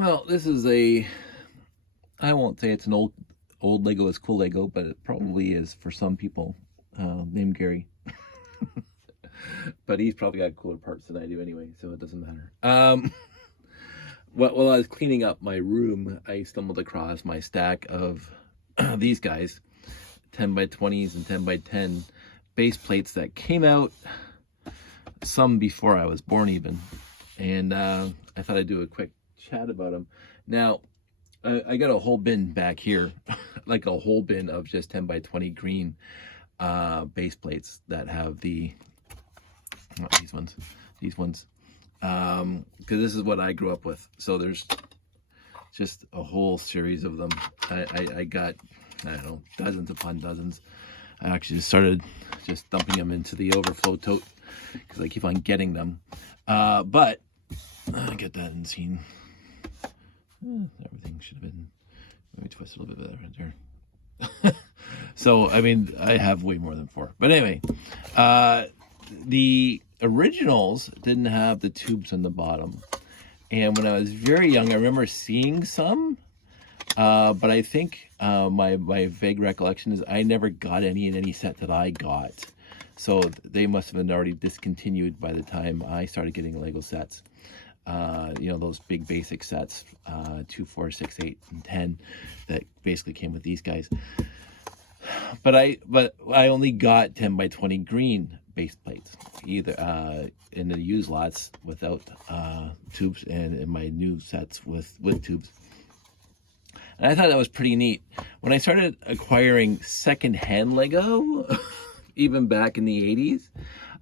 Well, this is I won't say it's an old Lego is cool Lego, but it probably is for some people named Gary. But he's probably got cooler parts than I do anyway, so it doesn't matter. While I was cleaning up my room, I stumbled across my stack of these guys, 10 by 20s and 10 by 10 base plates that came out some before I was born even. And I thought I'd do a quick chat about them. Now, I got a whole bin back here, like a whole bin of just 10 by 20 green base plates that have not these ones, because this is what I grew up with. So there's just a whole series of them. I got, I don't know, dozens upon dozens. I actually started just dumping them into the overflow tote because I keep on getting them. But I get that in scene. Everything should have been maybe twisted a little bit better right there. So, I mean, I have way more than 4. But anyway, the originals didn't have the tubes on the bottom. And when I was very young, I remember seeing some. But I think my vague recollection is I never got any in any set that I got. So they must have been already discontinued by the time I started getting Lego sets. You know, those big basic sets, 2, 4, 6, 8, and 10 that basically came with these guys. But I only got 10 by 20 green base plates, either in the used lots without tubes, and in my new sets with tubes. And I thought that was pretty neat. When I started acquiring secondhand Lego, even back in the 80s,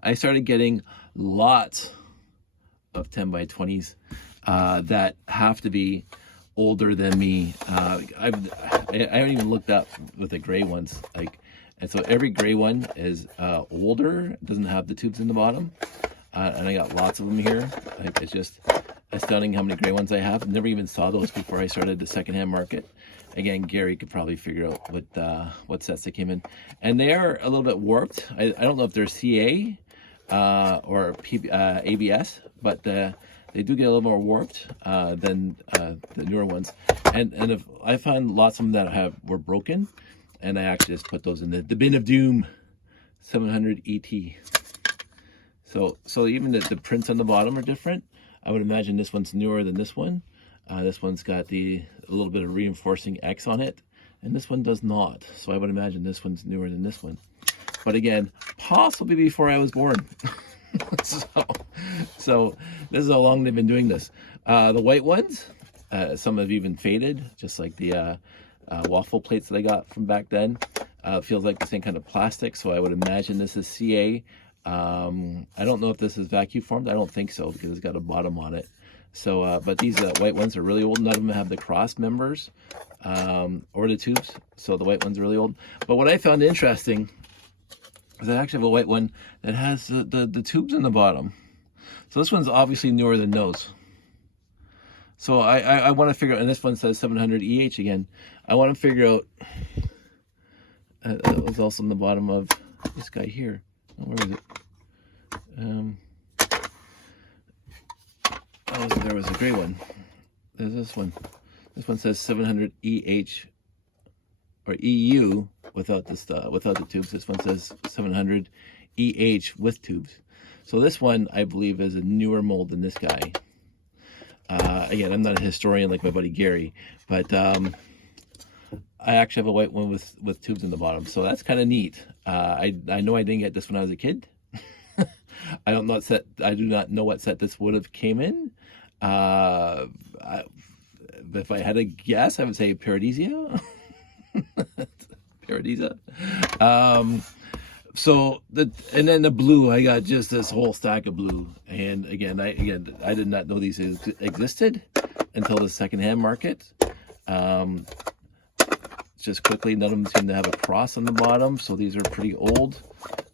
I started getting lots of 10 by 20s that have to be older than me. I haven't even looked up with the gray ones, and so every gray one is older, doesn't have the tubes in the bottom, and I got lots of them here. It's just astounding how many gray ones I have. Never even saw those before I started the secondhand market. Again, Gary could probably figure out what sets they came in, and they are a little bit warped. I don't know if they're CA or ABS, but they do get a little more warped than the newer ones. And if I found lots of them that were broken, and I actually just put those in the bin of doom, 700 ET. So even the prints on the bottom are different. I would imagine this one's newer than this one. This one's got a little bit of reinforcing X on it, and this one does not. So I would imagine this one's newer than this one. But again, possibly before I was born. So this is how long they've been doing this. The white ones, some have even faded, just like the waffle plates that I got from back then. Feels like the same kind of plastic, so I would imagine this is CA. I don't know if this is vacuum formed. I don't think so, because it's got a bottom on it. So, but these white ones are really old. None of them have the cross members or the tubes, so the white ones are really old. But what I found interesting is I actually have a white one that has the tubes in the bottom. So this one's obviously newer than those. So I want to figure out, and this one says 700 EH again. I want to figure out, it was also in the bottom of this guy here. Oh, where is it? There was a gray one. There's this one. This one says 700 EH or EU without the tubes. This one says 700 EH with tubes. So this one, I believe, is a newer mold than this guy. Again, I'm not a historian like my buddy Gary, but I actually have a white one with tubes in the bottom, so that's kind of neat. I know I didn't get this when I was a kid. I do not know what set this would have came in. If I had a guess, I would say Paradisia. Paradisa. And then the blue, I got just this whole stack of blue. And again, I did not know these existed until the secondhand market. Just quickly, none of them seem to have a cross on the bottom, so these are pretty old.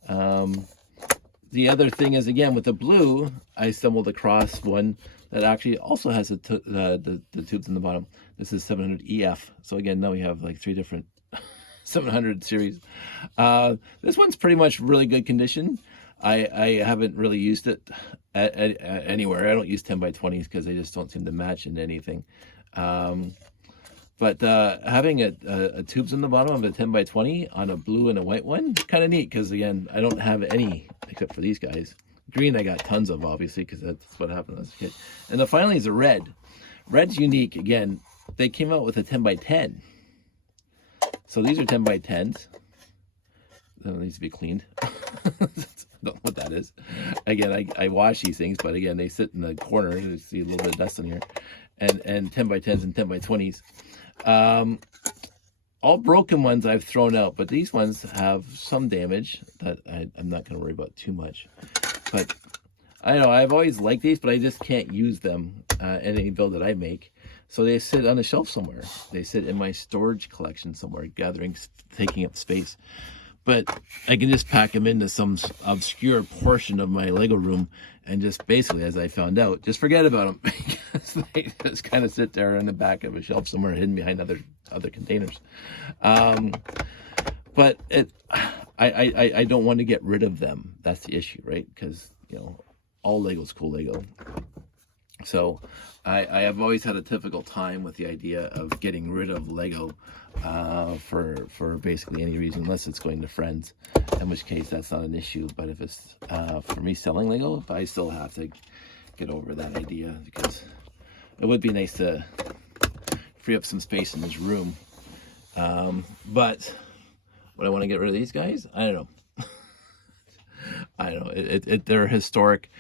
The other thing is, again, with the blue, I stumbled across one that actually also has the tubes in the bottom. This is 700 EF. So again, now we have like 3 different 700 series. This one's pretty much really good condition. I haven't really used it anywhere. I don't use 10 by 20s because they just don't seem to match into anything. But having a tubes in the bottom of a 10 by 20 on a blue and a white one, kind of neat, because again, I don't have any except for these guys. Green I got tons of, obviously, because that's what happened as a kid. And then finally is a red. Red's unique. Again, they came out with a 10 by 10. So these are 10 by 10s. That needs to be cleaned. I don't know what that is. Again, I wash these things, but again, they sit in the corner. You see a little bit of dust in here. And 10 by 10s and 10 by 20s. All broken ones I've thrown out, but these ones have some damage that I'm not going to worry about too much. But I don't know, I've always liked these, but I just can't use them in any build that I make. So they sit on a shelf somewhere. They sit in my storage collection somewhere, taking up space. But I can just pack them into some obscure portion of my Lego room and just basically, as I found out, just forget about them because they just kind of sit there in the back of a shelf somewhere hidden behind other containers. But I don't want to get rid of them. That's the issue, right? Because, you know, all Lego's cool Lego. So I have always had a difficult time with the idea of getting rid of Lego for basically any reason, unless it's going to friends, in which case that's not an issue. But if it's for me selling Lego, I still have to get over that idea, because it would be nice to free up some space in this room. But would I want to get rid of these guys? I don't know. I don't know. They're historic.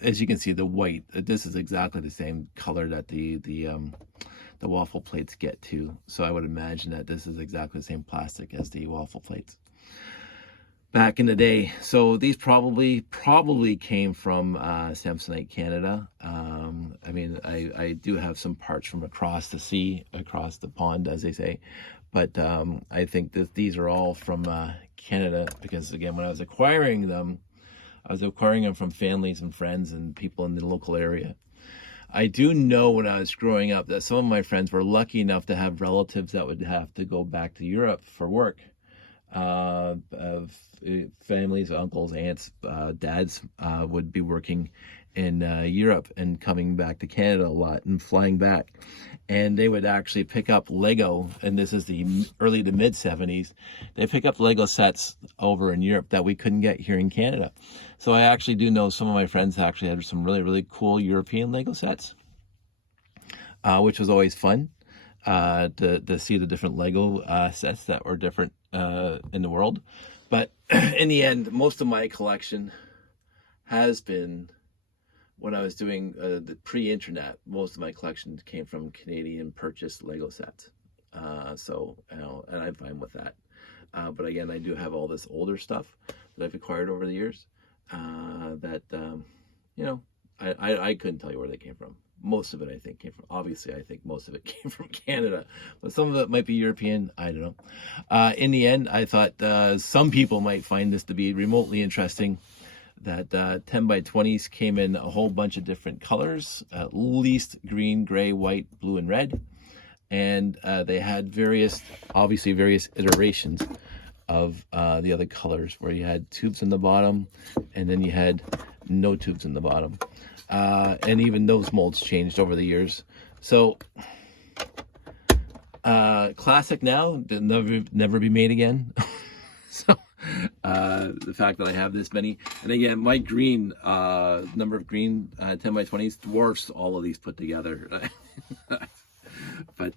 As you can see, the white, this is exactly the same color that the waffle plates get to. So I would imagine that this is exactly the same plastic as the waffle plates back in the day. So these probably came from Samsonite Canada. I mean, I do have some parts from across the sea, across the pond, as they say. But I think that these are all from Canada, because again, when I was acquiring them, I was acquiring them from families and friends and people in the local area. I do know when I was growing up that some of my friends were lucky enough to have relatives that would have to go back to Europe for work. Families, uncles, aunts, dads would be working in Europe and coming back to Canada a lot and flying back. And they would actually pick up Lego, and this is the early to mid 70s. They pick up Lego sets over in Europe that we couldn't get here in Canada. So I actually do know some of my friends actually had some really, really cool European Lego sets, which was always fun to see the different Lego sets that were different in the world. But in the end, most of my collection has been, when I was doing the pre-internet, most of my collection came from Canadian purchased Lego sets. So, you know, and I'm fine with that. But again, I do have all this older stuff that I've acquired over the years that, you know, I couldn't tell you where they came from. Most of it, I think, came from, obviously, I think most of it came from Canada, but some of it might be European. I don't know. In the end, I thought some people might find this to be remotely interesting, that 10 by 20s came in a whole bunch of different colors, at least green, gray, white, blue, and red. And they had obviously various iterations of the other colors, where you had tubes in the bottom, and then you had no tubes in the bottom. And even those molds changed over the years. So classic now, never be made again. So the fact that I have this many, and again, my green number of green 10 by 20s dwarfs all of these put together. But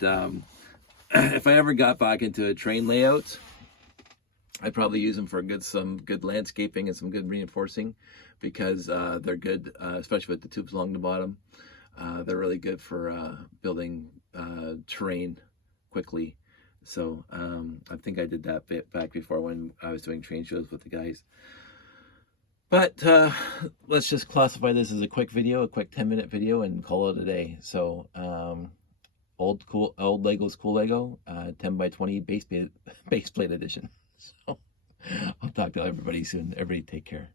if I ever got back into a train layout, I'd probably use them for some good landscaping and some good reinforcing, because they're good, especially with the tubes along the bottom. They're really good for building terrain quickly. So I think I did that bit back before when I was doing train shows with the guys. But let's just classify this as a quick video, a quick 10-minute video, and call it a day. So old Lego's cool Lego, 10 by 20 base plate edition. So I'll talk to everybody soon. Everybody take care.